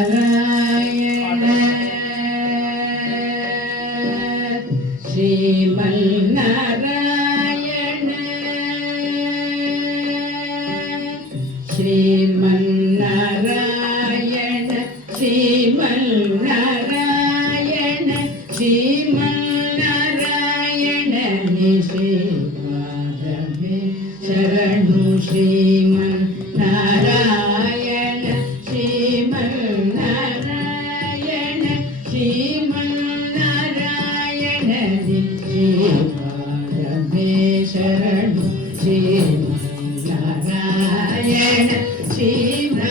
श्रीमन्नारायण श्रीमन्नारायण श्रीमन्नारायण श्रीमन्नारायण श्रीमन्नारायण निश्रीपादमे शरणु श्रीमन्नारायण श्रीमन्नारायण श्रीमन्नारायण निश्रीपादमे शरणु श्रीमन्नारायण श्रीमन्नारायण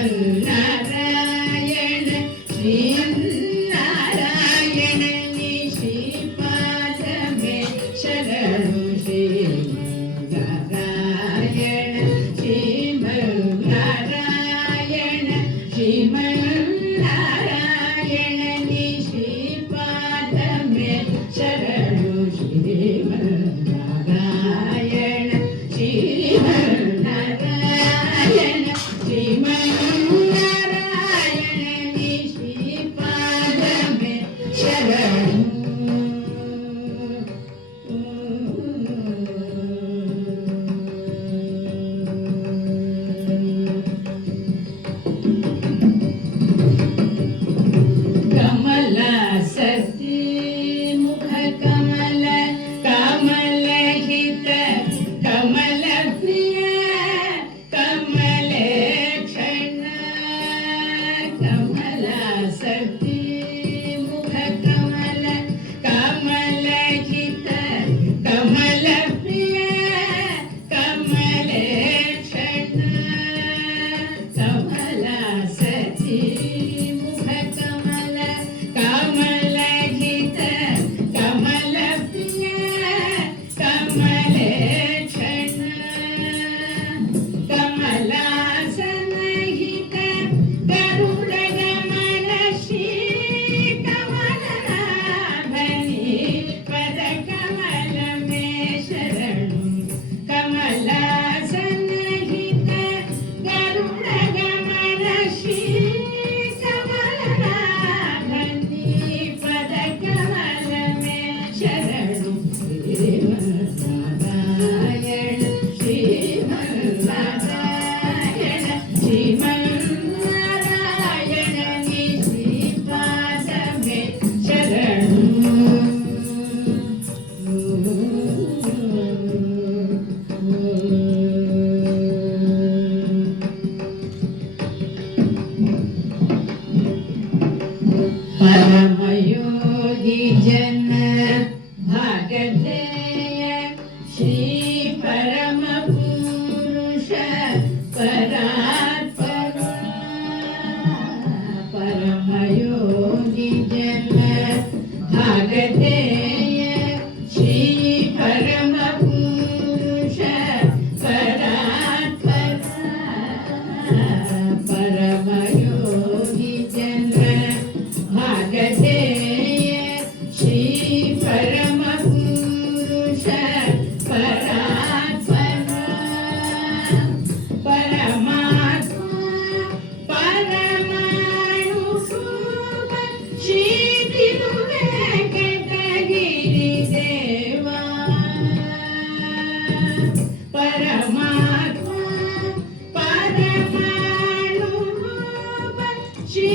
श्रीमन्नारायण निश्रीपादमे शरणु श्रीमन्नारायण श्रीमन्नारायण श्रीमन्नारायण निश्रीपादमे शरणु श्रीमन्नारायण श्रीमन्नारायण श्रीमन्नारायण निश्रीपादमे शरणु कमलासक्ति मुख कमल कमलहित कमल प्रिय कमलेक्षण कमलासक्ति मुख कमल कमलहित कमल प्रिय कमलेक्षण कमलासक्ति मुख कमल कमलहित कमल प्रिय कमलेक्षण कमलासनहित गरुड गमन श्री कमलनाभनि पद कमल में शरणु कमलासनहित गरुड गमन श्री कमलनाभनि पद कमल में शरणु श्रीमन्नारायण श्रीमन्नारायण श्रीमन्नारायण निश्रीपादमे शरणु परमयोगी जन भागधेय श्री परम पुरुष परात्पर परमयोगी जन भागधेय श्री परम पुरुष परात्पर परमयोगी जन भागधेय श्री परम पुरुष परात्पर परमात्मा परमाणु रूप श्री तिरुवेंकटगिरि देवा परमात्मा परमाणु रूप श्री